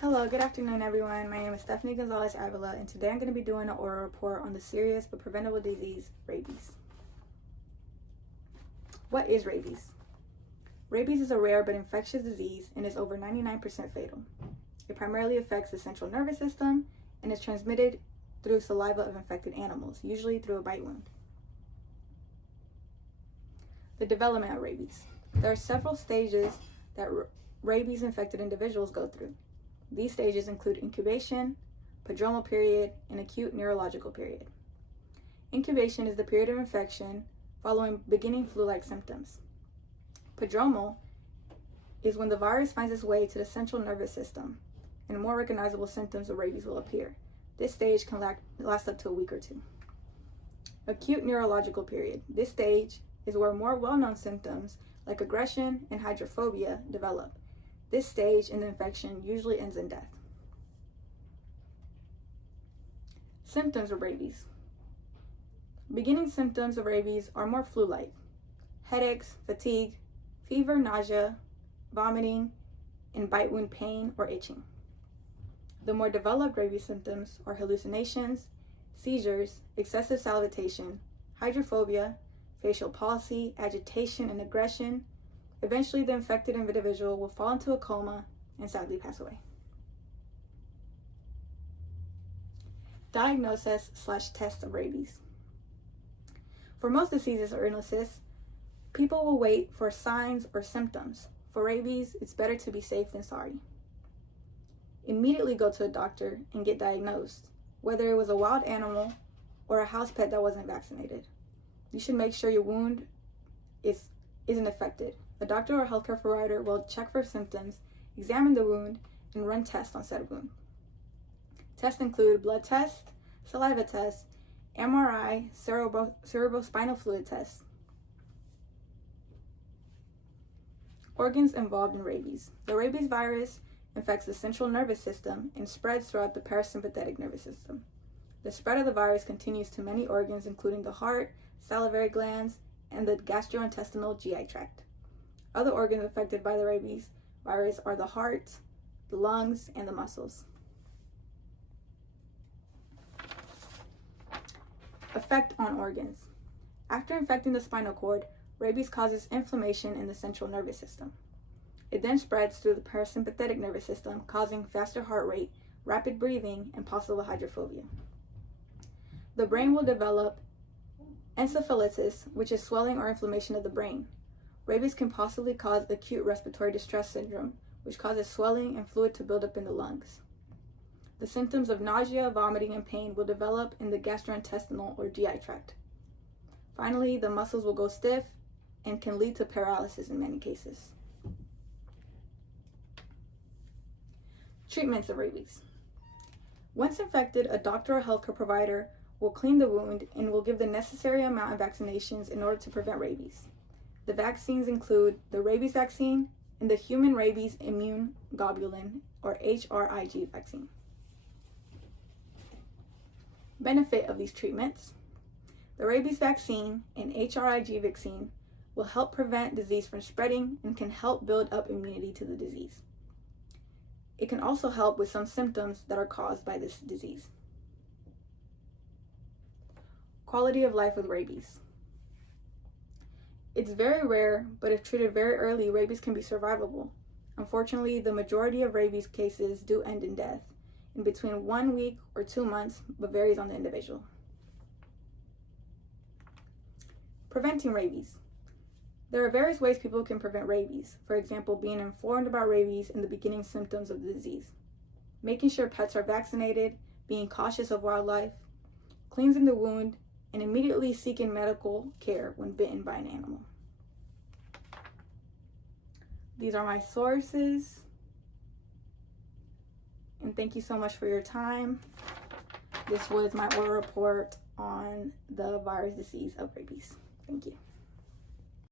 Hello, good afternoon everyone. My name is Stephanie Gonzales Avila, and today I'm going to be doing an oral report on the serious but preventable disease, rabies. What is rabies? Rabies is a rare but infectious disease and is over 99% fatal. It primarily affects the central nervous system and is transmitted through saliva of infected animals, usually through a bite wound. The development of rabies. There are several stages that rabies infected individuals go through. These stages include incubation, prodromal period, and acute neurological period. Incubation is the period of infection following beginning flu-like symptoms. Prodromal is when the virus finds its way to the central nervous system and more recognizable symptoms of rabies will appear. This stage can last up to a week or two. Acute neurological period. This stage is where more well-known symptoms like aggression and hydrophobia develop. This stage in the infection usually ends in death. Symptoms of rabies. Beginning symptoms of rabies are more flu-like: headaches, fatigue, fever, nausea, vomiting, and bite wound pain or itching. The more developed rabies symptoms are hallucinations, seizures, excessive salivation, hydrophobia, facial palsy, agitation, and aggression. Eventually, the infected individual will fall into a coma and sadly pass away. Diagnosis/test of rabies. For most diseases or illnesses, people will wait for signs or symptoms. For rabies, it's better to be safe than sorry. Immediately go to a doctor and get diagnosed, whether it was a wild animal or a house pet that wasn't vaccinated. You should make sure your wound isn't affected. A doctor or healthcare provider will check for symptoms, examine the wound, and run tests on said wound. Tests include blood tests, saliva tests, MRI, cerebrospinal fluid tests. Organs involved in rabies. The rabies virus infects the central nervous system and spreads throughout the parasympathetic nervous system. The spread of the virus continues to many organs, including the heart, salivary glands, and the gastrointestinal GI tract. Other organs affected by the rabies virus are the heart, the lungs, and the muscles. Effect on organs. After infecting the spinal cord, rabies causes inflammation in the central nervous system. It then spreads through the parasympathetic nervous system, causing faster heart rate, rapid breathing, and possible hydrophobia. The brain will develop encephalitis, which is swelling or inflammation of the brain. Rabies can possibly cause acute respiratory distress syndrome, which causes swelling and fluid to build up in the lungs. The symptoms of nausea, vomiting, and pain will develop in the gastrointestinal or GI tract. Finally, the muscles will go stiff and can lead to paralysis in many cases. Treatments of rabies. Once infected, a doctor or healthcare provider will clean the wound and will give the necessary amount of vaccinations in order to prevent rabies. The vaccines include the rabies vaccine and the human rabies immune globulin, or HRIG vaccine. Benefit of these treatments. The rabies vaccine and HRIG vaccine will help prevent disease from spreading and can help build up immunity to the disease. It can also help with some symptoms that are caused by this disease. Quality of life with rabies. It's very rare, but if treated very early, rabies can be survivable. Unfortunately, the majority of rabies cases do end in death in between 1 week or 2 months, but varies on the individual. Preventing rabies. There are various ways people can prevent rabies. For example, being informed about rabies and the beginning symptoms of the disease, making sure pets are vaccinated, being cautious of wildlife, cleansing the wound, and immediately seeking medical care when bitten by an animal. These are my sources, and thank you so much for your time. This was my oral report on the virus disease of rabies. Thank you.